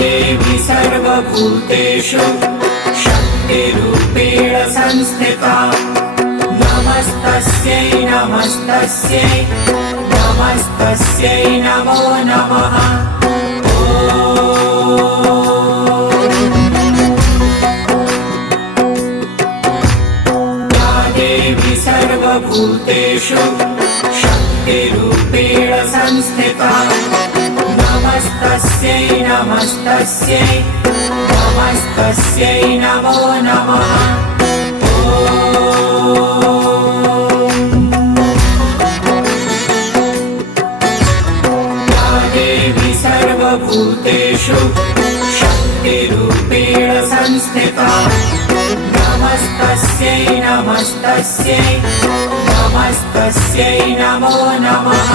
देवी सर्वभूतेषु शक्तिरूपेण संस्थिता नमस्तस्यै नमस्तस्यै नमस्तस्यै नमो नमः। या देवी सर्वभूतेषु शक्तिरूपेण संस्थिता नमस्तस्यै नमस्तस्यै नमस्तस्यै नमो नमः। या देवी सर्वभूतेषु शक्तिरूपेण संस्थिता नमस्तस्यै नमस्तस्यै नमस्तस्यै नमो नमः।